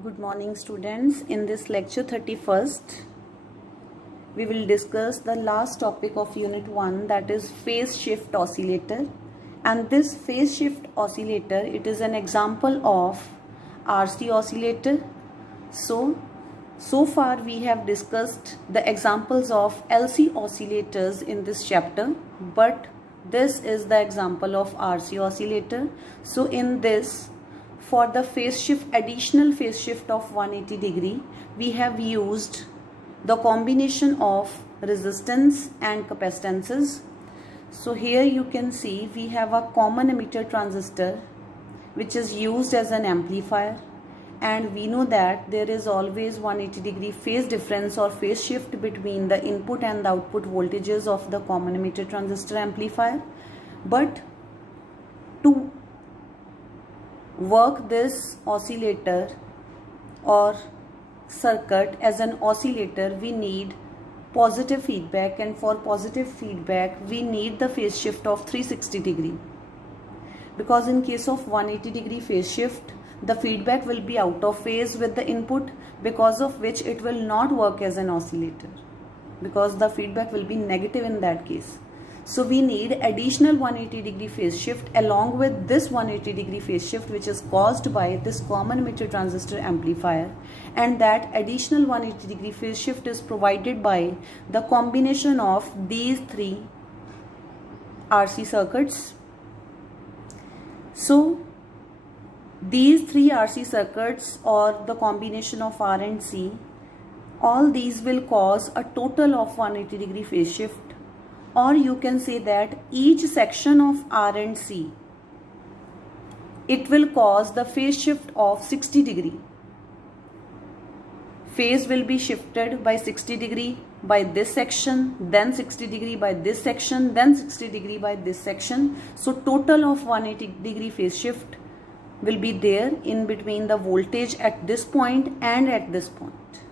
Good morning students. In this lecture 31st, we will discuss the last topic of unit 1, that is phase shift oscillator. And this phase shift oscillator, it is an example of RC oscillator. So far we have discussed the examples of LC oscillators in this chapter, but this is the example of RC oscillator. So in this, for the additional phase shift of 180 degree, we have used the combination of resistance and capacitances. So here you can see we have a common emitter transistor which is used as an amplifier, and we know that there is always 180 degree phase difference or phase shift between the input and the output voltages of the common emitter transistor amplifier. But to work this oscillator or circuit as an oscillator, we need positive feedback, and for positive feedback we need the phase shift of 360 degree, because in case of 180 degree phase shift, the feedback will be out of phase with the input, because of which it will not work as an oscillator, because the feedback will be negative in that case. So we need additional 180 degree phase shift along with this 180 degree phase shift which is caused by this common emitter transistor amplifier, and that additional 180 degree phase shift is provided by the combination of these three RC circuits. So these three RC circuits, or the combination of R and C, all these will cause a total of 180 degree phase shift. Or you can say that each section of R and C, it will cause the phase shift of 60 degree. Phase will be shifted by 60 degree by this section, then 60 degree by this section, then 60 degree by this section. So total of 180 degree phase shift will be there in between the voltage at this point and at this point.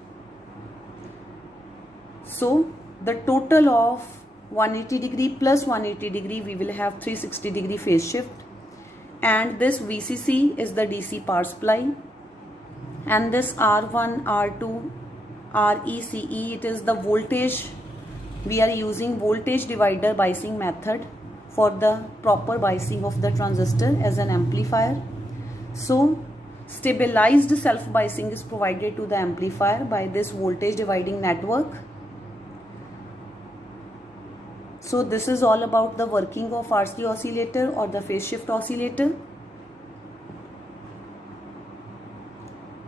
So the total of 180 degree plus 180 degree, we will have 360 degree phase shift. And this VCC is the DC power supply, and this R1, R2, RECE, it is the voltage. We are using voltage divider biasing method for the proper biasing of the transistor as an amplifier. So stabilized self biasing is provided to the amplifier by this voltage dividing network. So this is all about the working of RC oscillator or the phase shift oscillator.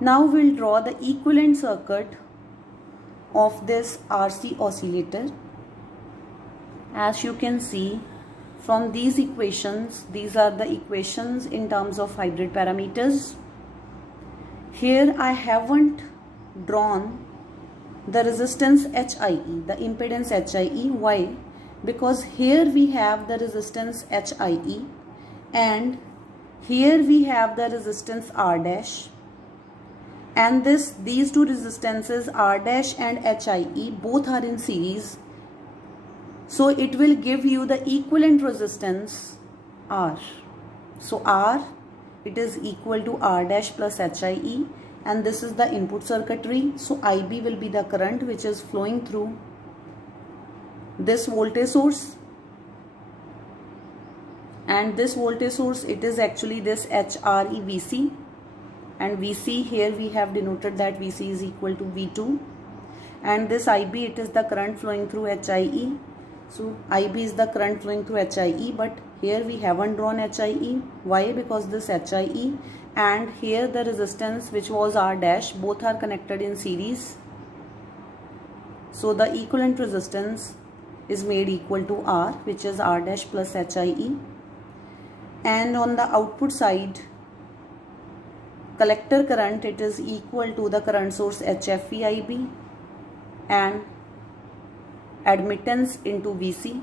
Now we'll draw the equivalent circuit of this RC oscillator. As you can see from these equations, these are the equations in terms of hybrid parameters. Here I haven't drawn the resistance HIE, the impedance HIE. Why? Because here we have the resistance HIE and here we have the resistance R dash, and these two resistances R dash and HIE both are in series, so it will give you the equivalent resistance R. So R, it is equal to R dash plus HIE, and this is the input circuitry. So IB will be the current which is flowing through this voltage source, and this voltage source, it is actually this HREVC, and VC here we have denoted that VC is equal to V2, and this IB, it is the current flowing through HIE. So IB is the current flowing through HIE, but here we haven't drawn HIE. Why? Because this HIE and here the resistance which was R dash, both are connected in series, so the equivalent resistance is made equal to R, which is R dash plus HIE. And on the output side, collector current, it is equal to the current source HFEIB and admittance into VC.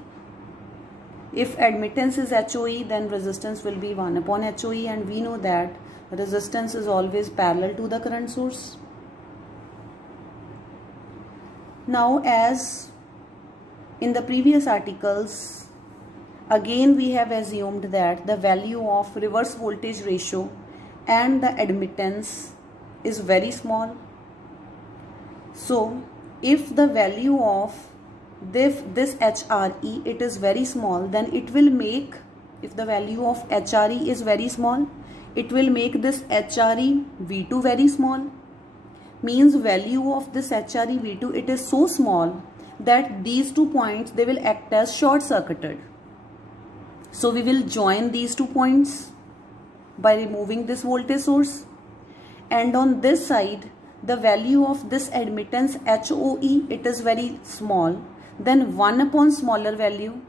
If admittance is HOE, then resistance will be 1 upon HOE, and we know that resistance is always parallel to the current source. Now, as in the previous articles, again we have assumed that the value of reverse voltage ratio and the admittance is very small. So if the value of this HRE it is very small, then it will make, if the value of HRE is very small, it will make this HRE V2 very small. Means value of this HRE V2 it is so small that these 2 points they will act as short circuited. So we will join these 2 points by removing this voltage source, and on this side the value of this admittance HOE it is very small, then 1 upon smaller value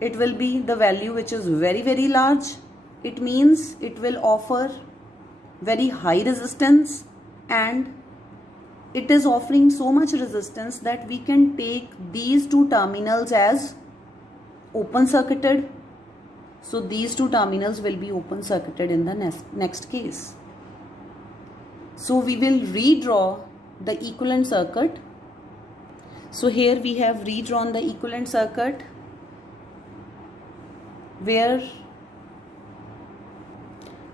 it will be the value which is very large. It means it will offer very high resistance, and it is offering so much resistance that we can take these 2 terminals as open circuited. So these 2 terminals will be open circuited in the next case. So we will redraw the equivalent circuit. So here we have redrawn the equivalent circuit where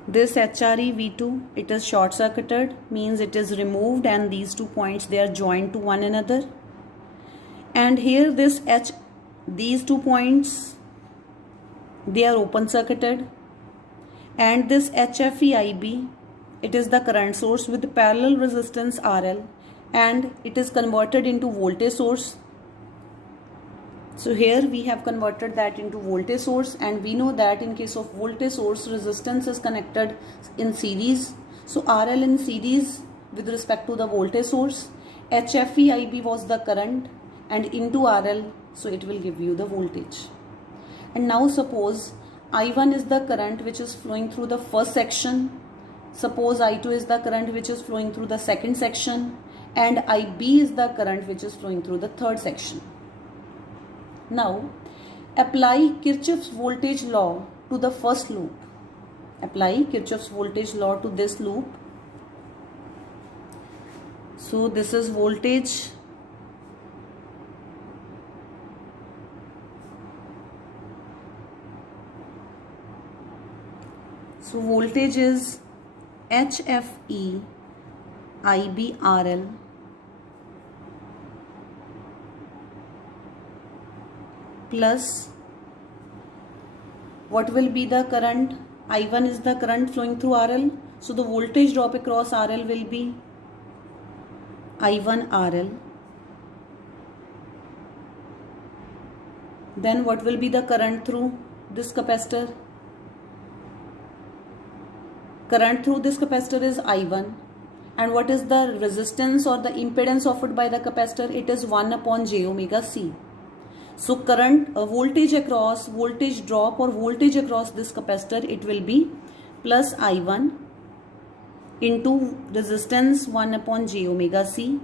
this HRE V2 it is short circuited, means it is removed and these 2 points they are joined to one another. And here these 2 points they are open circuited, and this HFEIB it is the current source with parallel resistance RL, and it is converted into voltage source. So here we have converted that into voltage source, and we know that in case of voltage source resistance is connected in series. So RL in series with respect to the voltage source, HFEIB was the current and into RL, so it will give you the voltage. And now suppose I1 is the current which is flowing through the first section, suppose I2 is the current which is flowing through the second section, and IB is the current which is flowing through the third section. Now apply Kirchhoff's voltage law to the first loop. Apply Kirchhoff's voltage law to this loop. So this is voltage. So voltage is HFE IBRL plus what will be the current? I1 is the current flowing through RL. So the voltage drop across RL will be I1 RL. Then what will be the current through this capacitor? Current through this capacitor is I1. And what is the resistance or the impedance offered by the capacitor? It is 1 upon j omega c. So current, voltage drop or voltage across this capacitor, it will be plus I1 into resistance 1 upon j omega c.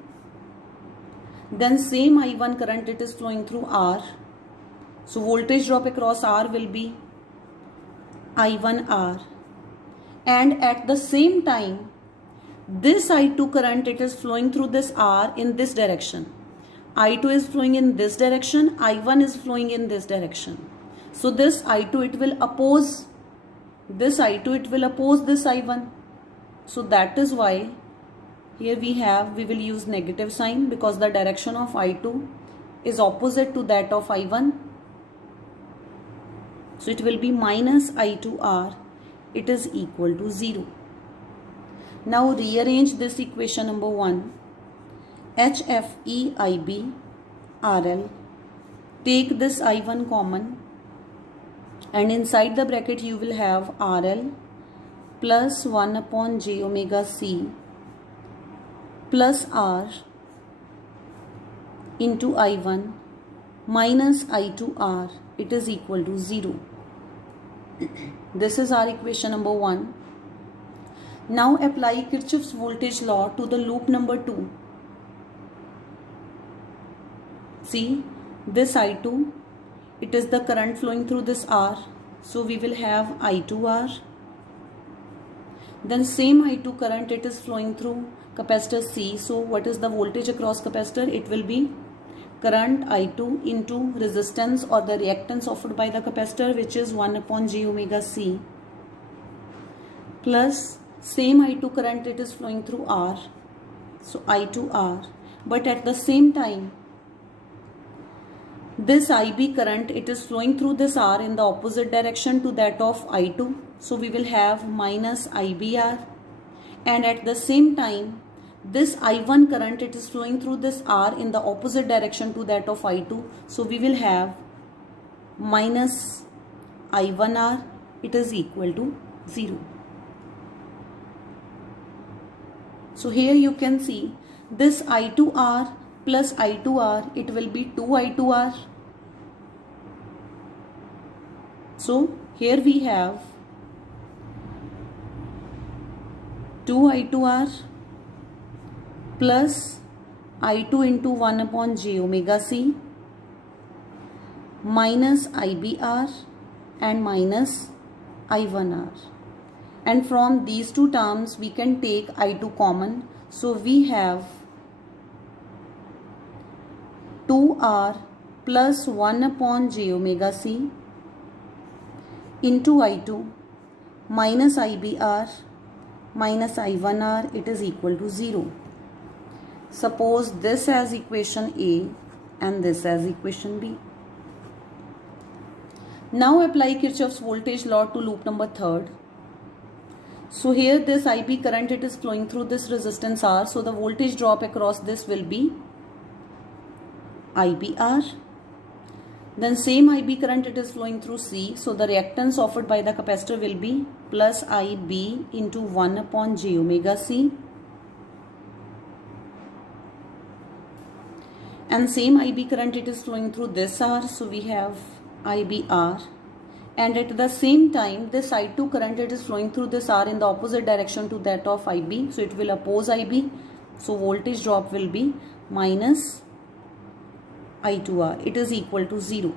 Then same I1 current it is flowing through R. So voltage drop across R will be I1 R. And at the same time, this I2 current it is flowing through this R in this direction. I2 is flowing in this direction, I1 is flowing in this direction. So this I2 it will oppose this I2, it will oppose this I1. So that is why here we will use negative sign, because the direction of I2 is opposite to that of I1. So it will be minus I2R. It is equal to 0. Now rearrange this equation number 1. HFEIB RL. Take this I1 common, and inside the bracket you will have RL plus 1 upon j omega c plus R into I1 minus I2R. It is equal to 0. This is our equation number 1. Now apply Kirchhoff's voltage law to the loop number 2. See, this I2, it is the current flowing through this R. So we will have I2R. Then same I2 current it is flowing through capacitor C. So what is the voltage across capacitor? It will be current I2 into resistance or the reactance offered by the capacitor, which is 1 upon j omega c, plus same I2 current it is flowing through R, so I2R, but at the same time this IB current it is flowing through this R in the opposite direction to that of I2, so we will have minus IBR, and at the same time this I1 current it is flowing through this R in the opposite direction to that of I2, so we will have minus I1R, it is equal to 0. So here you can see this I2R plus I2R, it will be 2I2R. So here we have 2I2R plus I2 into 1 upon j omega c minus IBR and minus I1R. And from these two terms we can take I2 common. So we have 2R plus 1 upon j omega c into I2 minus IBR minus I1R, it is equal to 0. Suppose this as equation A and this as equation B. Now apply Kirchhoff's voltage law to loop number 3rd. So here this IB current it is flowing through this resistance R, so the voltage drop across this will be IBR. Then same IB current it is flowing through C, so the reactance offered by the capacitor will be plus IB into 1 upon j omega c, and same IB current it is flowing through this R, so we have IBR, and at the same time this I2 current it is flowing through this R in the opposite direction to that of IB, so it will oppose IB, so voltage drop will be minus I2R, it is equal to 0.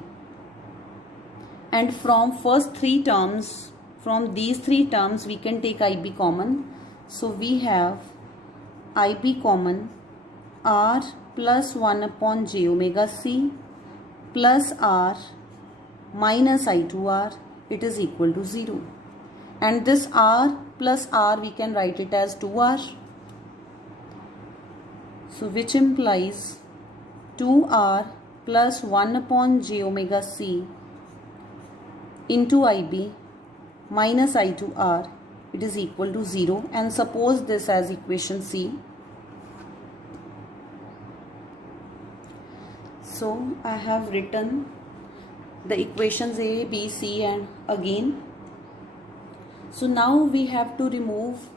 And from first three terms, from these three terms we can take IB common, so we have IB common R plus 1 upon j omega c plus R minus I2R, it is equal to 0. And this R plus R we can write it as 2R, so which implies 2R plus 1 upon j omega c into IB minus I2R, it is equal to 0. And suppose this as equation C. So I have written the equations A, B, C and again. So now we have to remove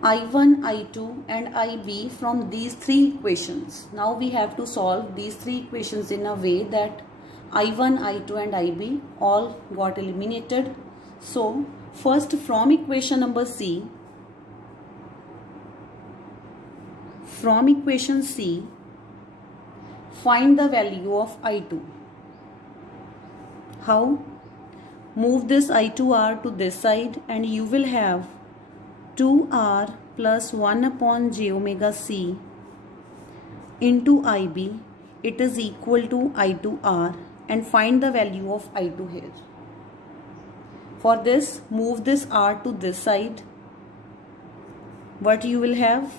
I1, I2 and IB from these three equations. Now we have to solve these three equations in a way that I1, I2 and IB all got eliminated. So first from equation number C, from equation C, find the value of I2. How? Move this I2R to this side and you will have 2R plus 1 upon j omega c into IB, it is equal to I2R, and find the value of I2 here. For this, move this R to this side. What you will have?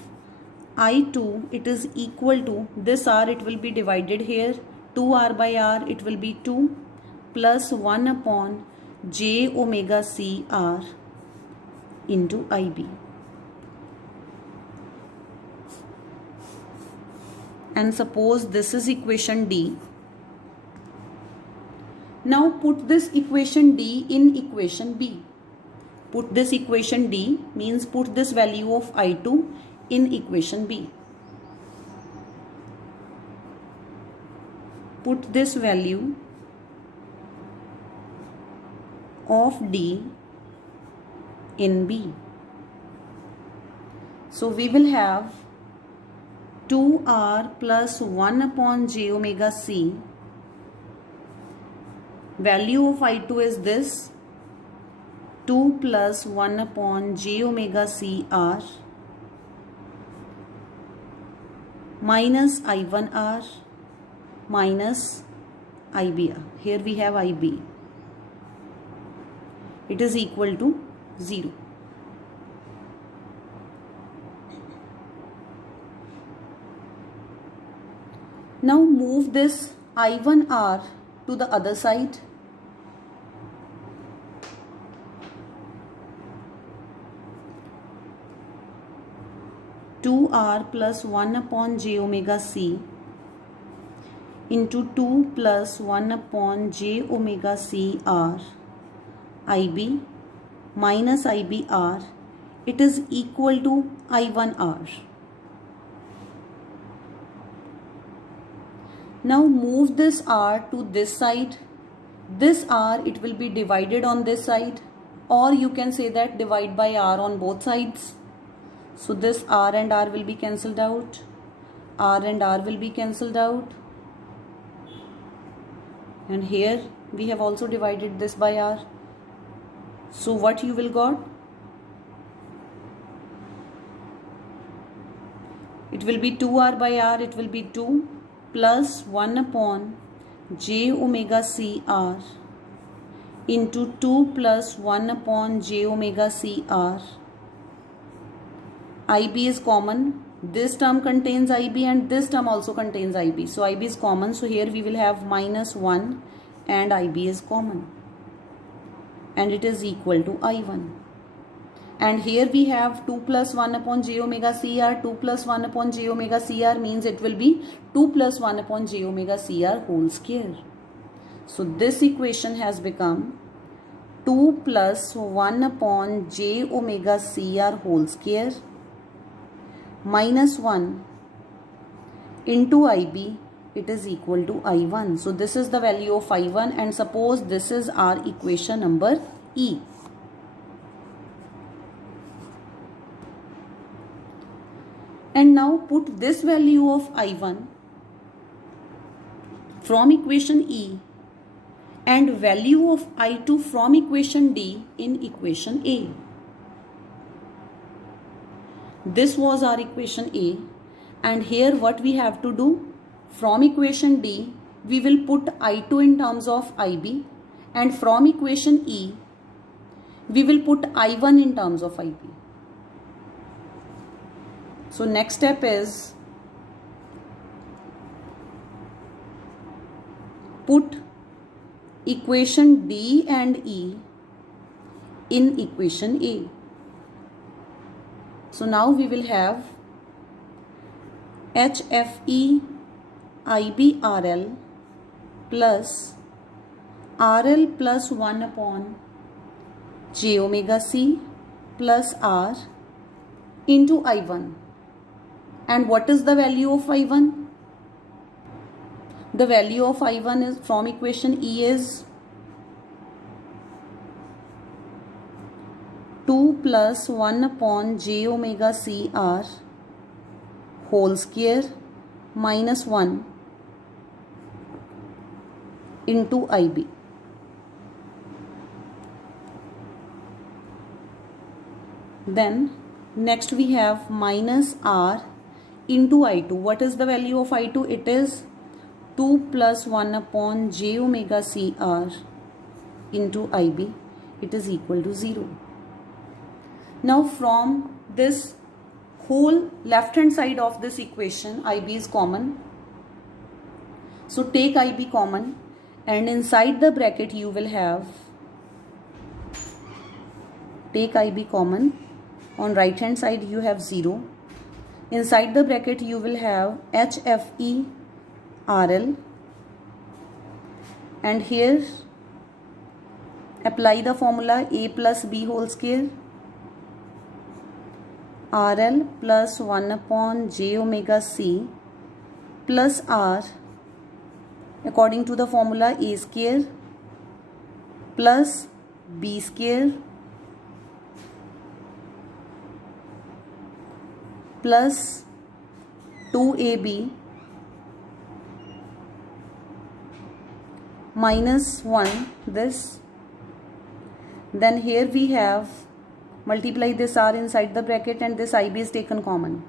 I2, it is equal to this R, it will be divided here. 2R by R, it will be 2 plus 1 upon j omega c R into IB. And suppose this is equation D. Now put this equation D in equation B. Put this equation D means put this value of I2 in equation B. Put this value of D in B. So we will have 2R plus 1 upon j omega c. Value of I2 is this 2 plus 1 upon j omega c R minus I1R minus IBR. Here we have IB. It is equal to 0. Now move this I1R to the other side. Two R plus 1 upon j omega c into 2 plus 1 upon j omega c r IB minus IBR, it is equal to I1R. Now move this R to this side. This R, it will be divided on this side, or you can say that divide by R on both sides. So this R and R will be cancelled out. R and R will be cancelled out. And here we have also divided this by R. So what you will got? It will be 2R by R. It will be 2 plus 1 upon j omega c r into 2 plus 1 upon j omega c r. IB is common. This term contains IB and this term also contains IB. So IB is common. So here we will have minus 1 and IB is common. And it is equal to I1. And here we have 2 plus 1 upon j omega cr. 2 plus 1 upon j omega cr means it will be 2 plus 1 upon j omega cr whole square. So this equation has become 2 plus 1 upon j omega cr whole square minus 1 into IB, it is equal to I1. So this is the value of I1, and suppose this is our equation number E. And now put this value of I1 from equation E and value of I2 from equation D in equation A. This was our equation A, and here what we have to do, from equation D we will put I2 in terms of IB, and from equation E we will put I1 in terms of IB. So next step is put equation D and E in equation A. So now we will have HFE IBRL plus RL plus 1 upon j omega c plus R into I1. And what is the value of I1? The value of I1 is from equation E is 2 plus 1 upon j omega c r whole square minus 1 into IB. Then next we have minus R into I2. What is the value of I2? It is 2 plus 1 upon j omega c r into IB. It is equal to 0. Now from this whole left hand side of this equation, IB is common. So take IB common, and inside the bracket you will have, take IB common, on right hand side you have 0. Inside the bracket you will have HFE RL, and here apply the formula A plus B whole square, RL plus 1 upon j omega c plus R according to the formula A square plus B square plus 2AB minus 1 this. Then here we have multiply this R inside the bracket, and this IB is taken common.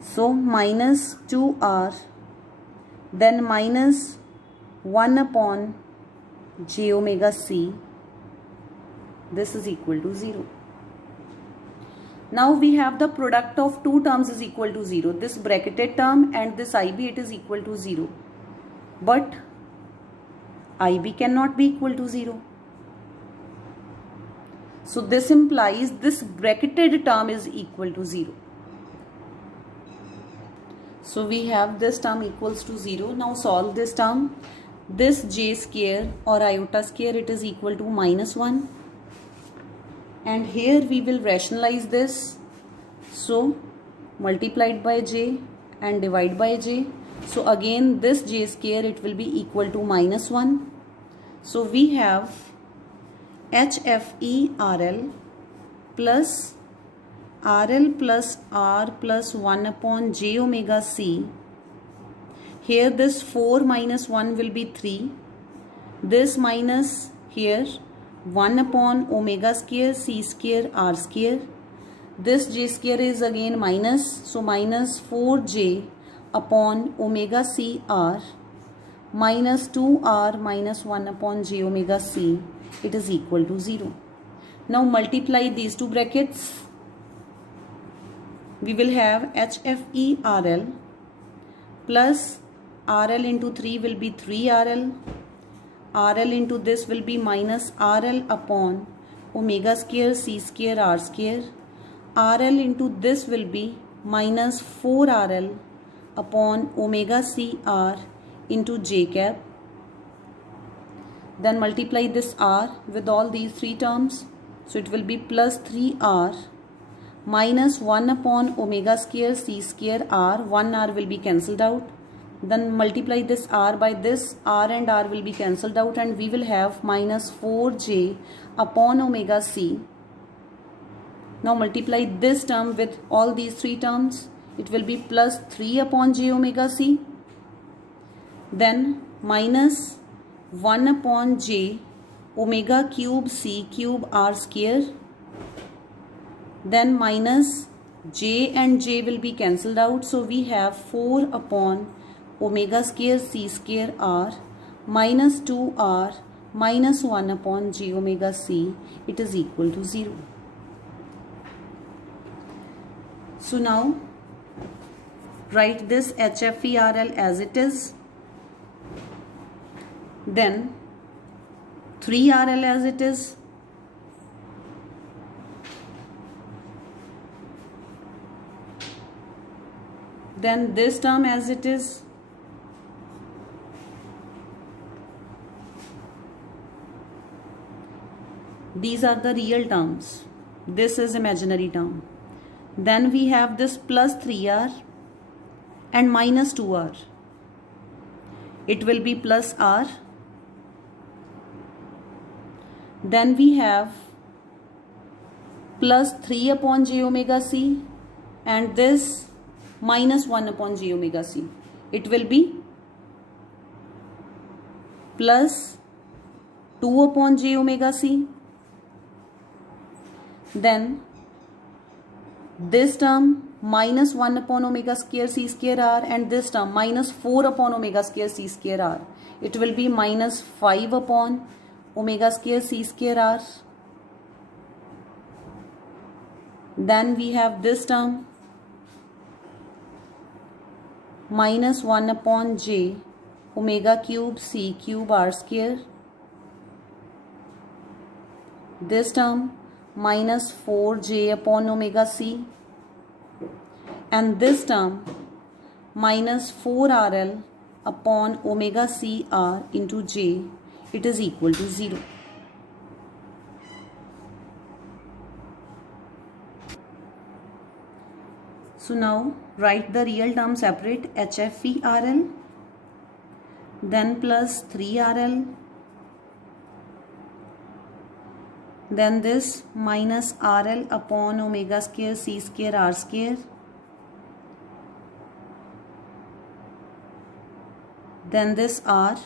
So minus 2R, then minus 1 upon j omega c. This is equal to 0. Now we have the product of two terms is equal to 0. This bracketed term and this IB, it is equal to 0. But IB cannot be equal to 0. So this implies this bracketed term is equal to 0. So we have this term equals to 0. Now solve this term. This j square or iota square, it is equal to -1. And here we will rationalize this. So multiplied by j and divide by j. So again this j square, it will be equal to -1. So we have HFE RL plus RL plus R plus 1 upon j omega c. Here this 4 minus 1 will be 3. This minus here 1 upon omega square c square r square. This j square is again minus. So minus 4j upon omega c r minus 2r minus 1 upon j omega c. It is equal to 0. Now multiply these two brackets. We will have HFE RL plus RL into 3 will be 3RL. RL into this will be minus RL upon omega square c square r square. RL into this will be minus 4RL upon omega c r into j cap. Then multiply this r with all these three terms. So it will be plus 3r minus 1 upon omega square c square r. 1r will be cancelled out. Then multiply this r by this, r and r will be cancelled out, and we will have minus 4j upon omega c. Now multiply this term with all these three terms. It will be plus 3 upon j omega c. Then minus 1 upon j omega cube c cube r square. Then minus j and j will be cancelled out. So we have 4 upon omega square c square r minus 2r minus 1 upon j omega c. It is equal to 0. So now write this HFERL as it is. Then 3RL as it is. Then this term as it is. These are the real terms. This is imaginary term. Then we have this plus 3r and minus 2r. It will be plus r. Then we have plus 3 upon j omega c and this minus 1 upon j omega c. It will be plus 2 upon j omega c. Then this term minus 1 upon omega square c square r and this term minus 4 upon omega square c square r. It will be minus 5 upon omega square c square r. Then we have this term minus 1 upon j omega cube c cube r square. This term minus 4j upon omega c. And this term minus 4RL upon omega c r into j. It is equal to 0. So now write the real term separate. HFERL, then plus 3RL, then this minus RL upon omega square c square r square, then this r,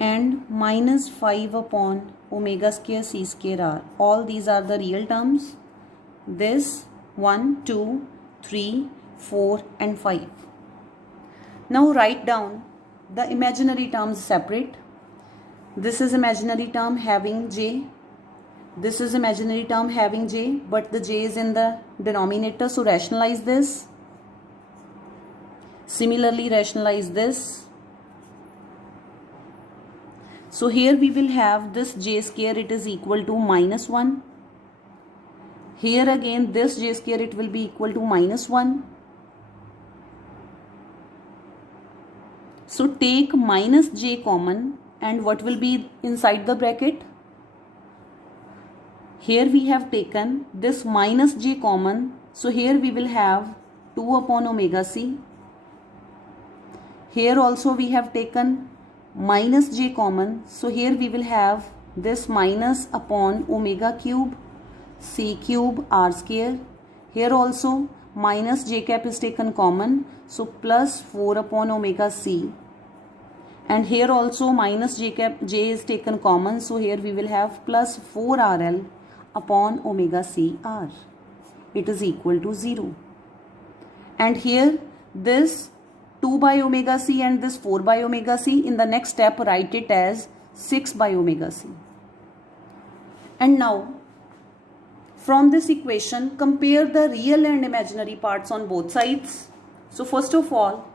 and minus 5 upon omega square c square r. All these are the real terms. This 1, 2, 3, 4 and 5. Now write down the imaginary terms separate. This is imaginary term having j. This is imaginary term having j, but the j is in the denominator, so rationalize this. Similarly, rationalize this. So here we will have this j square, it is equal to minus 1. Here again this j square, it will be equal to minus 1. So take minus j common, and what will be inside the bracket? Here we have taken this minus j common, so here we will have 2 upon omega c. Here also we have taken minus j common, so here we will have this minus upon omega cube c cube r square. Here also minus j cap is taken common, so plus 4 upon omega c. And here also minus j is taken common, so here we will have plus 4rl upon omega c r. It is equal to 0. And here this 2 by omega c and this 4 by omega c, in the next step write it as 6 by omega c. And now from this equation compare the real and imaginary parts on both sides. So first of all,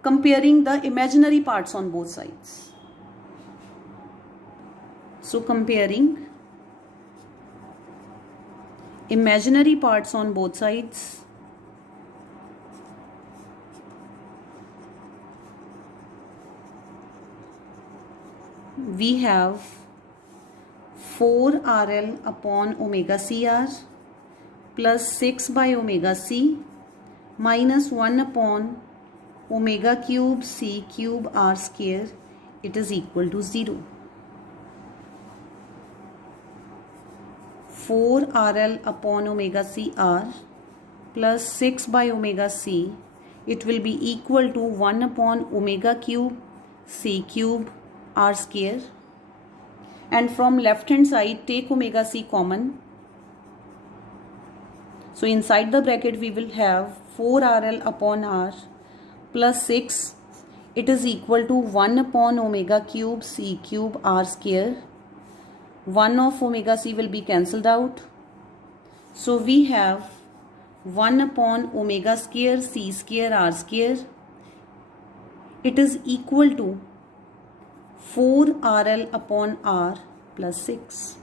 comparing the imaginary parts on both sides. So comparing imaginary parts on both sides. We have 4rl upon omega cr plus 6 by omega c minus 1 upon omega cube c cube r square. It is equal to 0. 4rl upon omega cr plus 6 by omega c, it will be equal to 1 upon omega cube c cube r square. And from left hand side take omega c common. So inside the bracket we will have 4rl upon r plus 6, it is equal to 1 upon omega cube c cube r square. 1 of omega c will be cancelled out. So we have 1 upon omega square c square r square. It is equal to 4rl upon r plus 6.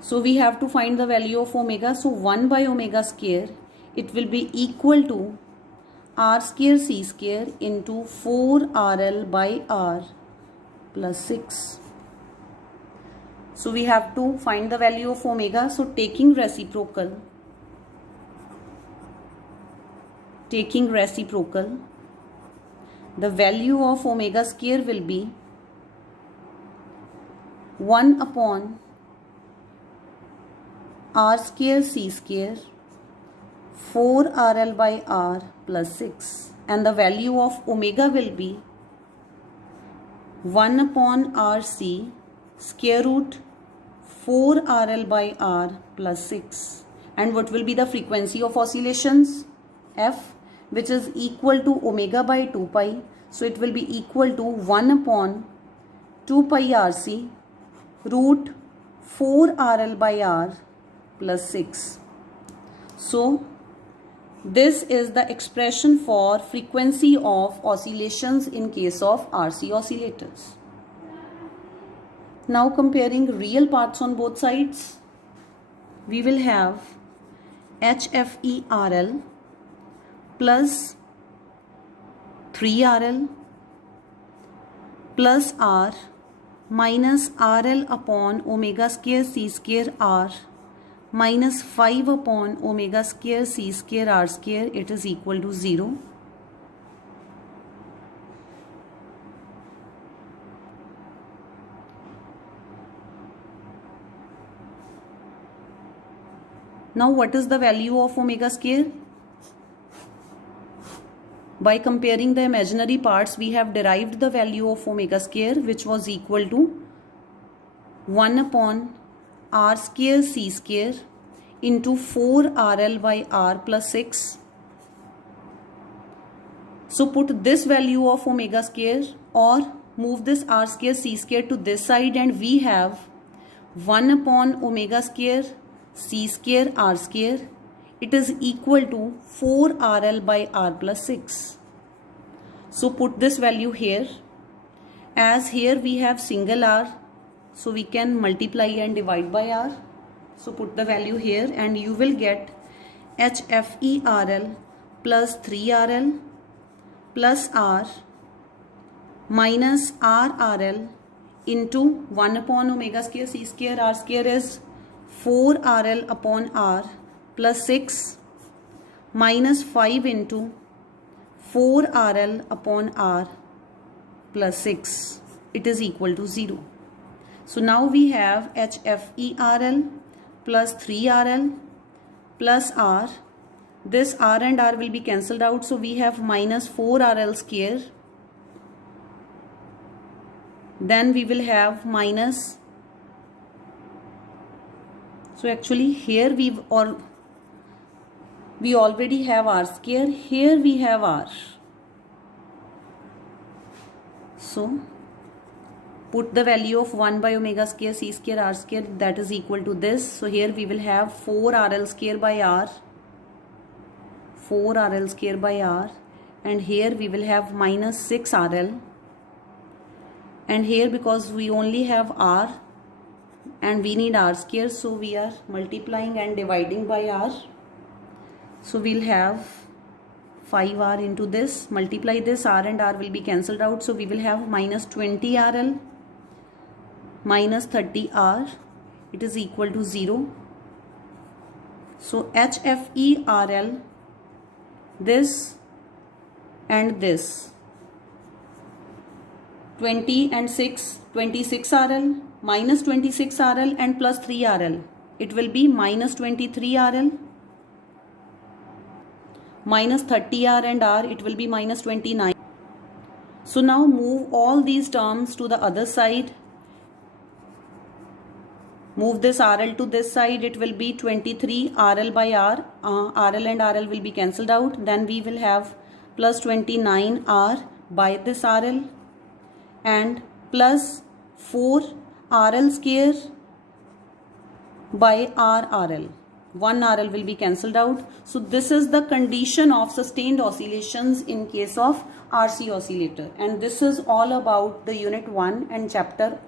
So we have to find the value of omega. So 1 by omega square, it will be equal to r square c square into 4rl by r plus 6. So we have to find the value of omega. So taking reciprocal, the value of omega square will be 1 upon r square c square 4rl by r plus 6, and the value of omega will be 1 upon rc square root 4rl by r plus 6. And what will be the frequency of oscillations? F, which is equal to omega by 2 pi. So it will be equal to 1 upon 2 pi rc root 4rl by r plus 6. So this is the expression for frequency of oscillations in case of RC oscillators. Now comparing real parts on both sides, we will have HFE-RL plus 3RL plus R minus RL upon omega square C square R minus 5 upon omega square C square R square. It is equal to 0. Now what is the value of omega square? By comparing the imaginary parts, we have derived the value of omega square, which was equal to 1 upon r square c square into 4rl by r plus 6. So put this value of omega square or move this r square c square to this side, and we have 1 upon omega square c square r square. It is equal to 4 RL by r plus 6. So put this value here. As here we have single r, so we can multiply and divide by r. So put the value here and you will get HFERL plus 3RL plus r minus RRL into 1 upon omega square c square r square is 4RL upon r plus 6 minus 5 into 4RL upon r plus 6. It is equal to 0. So now we have HFERL plus 3RL plus r. This r and r will be cancelled out. So we have minus 4RL square. Then we will have minus. So actually here we already have r square. Here we have r. So put the value of 1 by omega square c square r square, that is equal to this. So here we will have 4RL square by r, 4RL square by r, and here we will have minus 6RL, and here because we only have r and we need r square, so we are multiplying and dividing by r. So we'll have 5r into this, multiply this, r and r will be cancelled out, so we will have minus 20RL minus 30r, it is equal to 0. So HFERL, this and this, 20 and 6, 26RL minus 26RL and plus 3RL, it will be minus 23RL minus 30r and r, it will be minus 29. So now move all these terms to the other side. Move this RL to this side, it will be 23 RL by R. RL and RL will be cancelled out. Then we will have plus 29 R by this RL and plus 4 RL square by RRL. 1 RL will be cancelled out. So this is the condition of sustained oscillations in case of RC oscillator. And this is all about the unit 1 and chapter